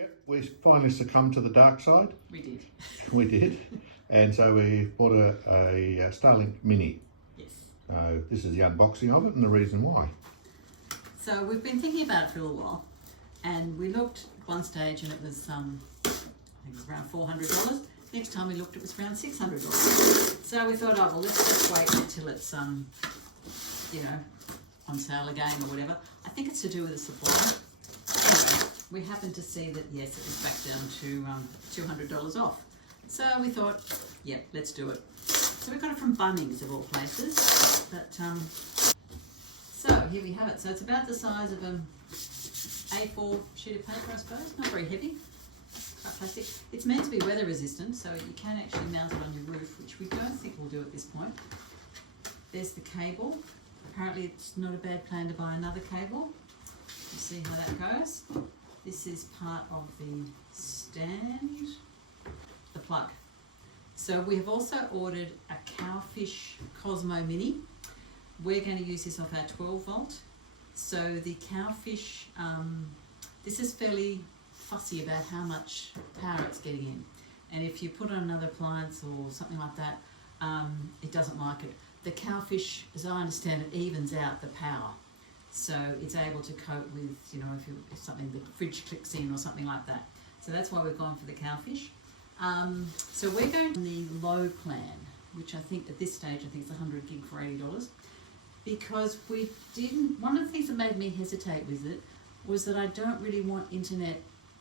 Yep, we finally succumbed to the dark side. We did. We did. And so we bought a Starlink Mini. Yes. This is the unboxing of it and the reason why. So we've been thinking about it for a little while, and we looked at one stage and it was I think it was around $400. Next time we looked it was around $600. So we thought, oh well, let's just wait until it's you know, on sale again or whatever. I think it's to do with the supply. Anyway, we happened to see that yes, it was back down to $200 off. So we thought, yeah, let's do it. So we got it from Bunnings of all places. But so here we have it. So it's about the size of an A4 sheet of paper, I suppose. Not very heavy. Quite plastic. It's meant to be weather resistant, so you can actually mount it on your roof, which we don't think we'll do at this point. There's the cable. Apparently it's not a bad plan to buy another cable. We'll see how that goes. This is part of the stand, the plug. So we have also ordered a Cowfish Cosmo Mini. We're going to use this off our 12 volt. So the Cowfish, this is fairly fussy about how much power it's getting in. And if you put on another appliance or something like that, it doesn't like it. The Cowfish, as I understand it, evens out the power. So it's able to cope with, you know, if something, the fridge clicks in or something like that. So that's why we've gone for the Cowfish. So we're going on the low plan, which I think at this stage, I think it's 100 gig for $80. Because we didn't, one of the things that made me hesitate with it was that I don't really want internet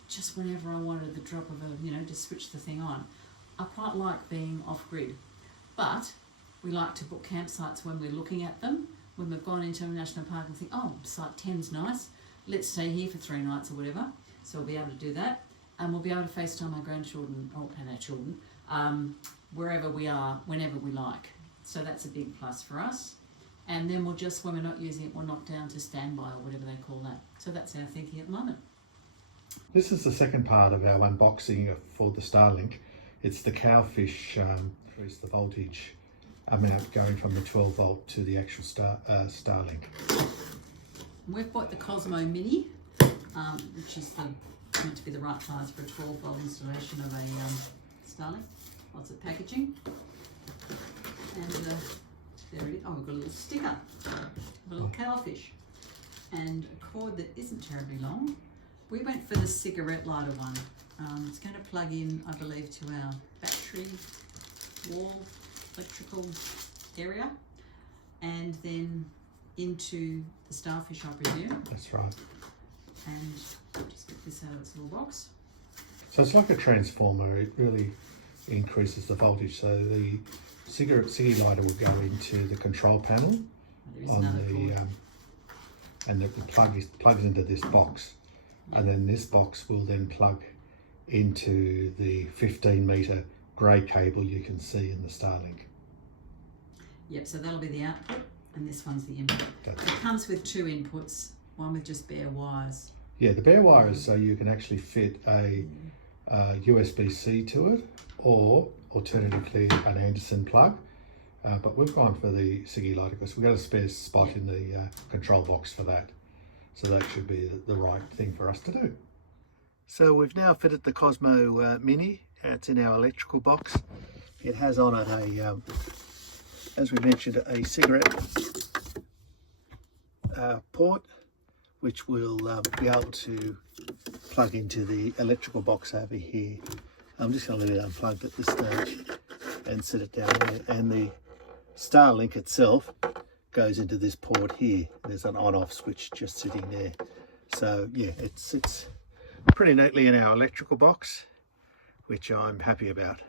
just whenever I wanted the drop of a, you know, to switch the thing on. I quite like being off grid, but we like to book campsites when we're looking at them. When we've gone into a national park and think, oh, site 10's nice, let's stay here for 3 nights or whatever. So we'll be able to do that. And we'll be able to FaceTime our grandchildren, and our children, wherever we are, whenever we like. So that's a big plus for us. And then we'll just, when we're not using it, we'll knock down to standby or whatever they call that. So that's our thinking at the moment. This is the second part of our unboxing for the Starlink. It's the Cowfish, increase the voltage amount going from the 12 volt to the actual Starlink. We've bought the Cosmo Mini, which is meant to be the right size for a 12 volt installation of a Starlink. Lots of packaging. And there it is. Oh, we've got a little sticker, a little cowfish, and a cord that isn't terribly long. We went for the cigarette lighter one. It's going to plug in, I believe, to our battery wall electrical area, and then into the Starfish, I presume. That's right. And I'll just get this out of its little box. So it's like a transformer. It really increases the voltage. So the ciggy lighter will go into the control panel on the and the plug plugs into this box. Yep. And then this box will then plug into the 15-meter grey cable you can see in the Starlink. Yep, so that'll be the output, and this one's the input. It comes with 2 inputs, one with just bare wires. Yeah, the bare wire is so you can actually fit a USB-C to it, or alternatively an Anderson plug. But we've gone for the ciggy lighter because we've got a spare spot in the control box for that. So that should be the right thing for us to do. So we've now fitted the Cosmo Mini. It's in our electrical box. It has on it a, as we mentioned, a cigarette port, which will be able to plug into the electrical box over here. I'm just going to leave it unplugged at this stage and set it down there. And the Starlink itself goes into this port here. There's an on-off switch just sitting there. So yeah, it sits pretty neatly in our electrical box, which I'm happy about.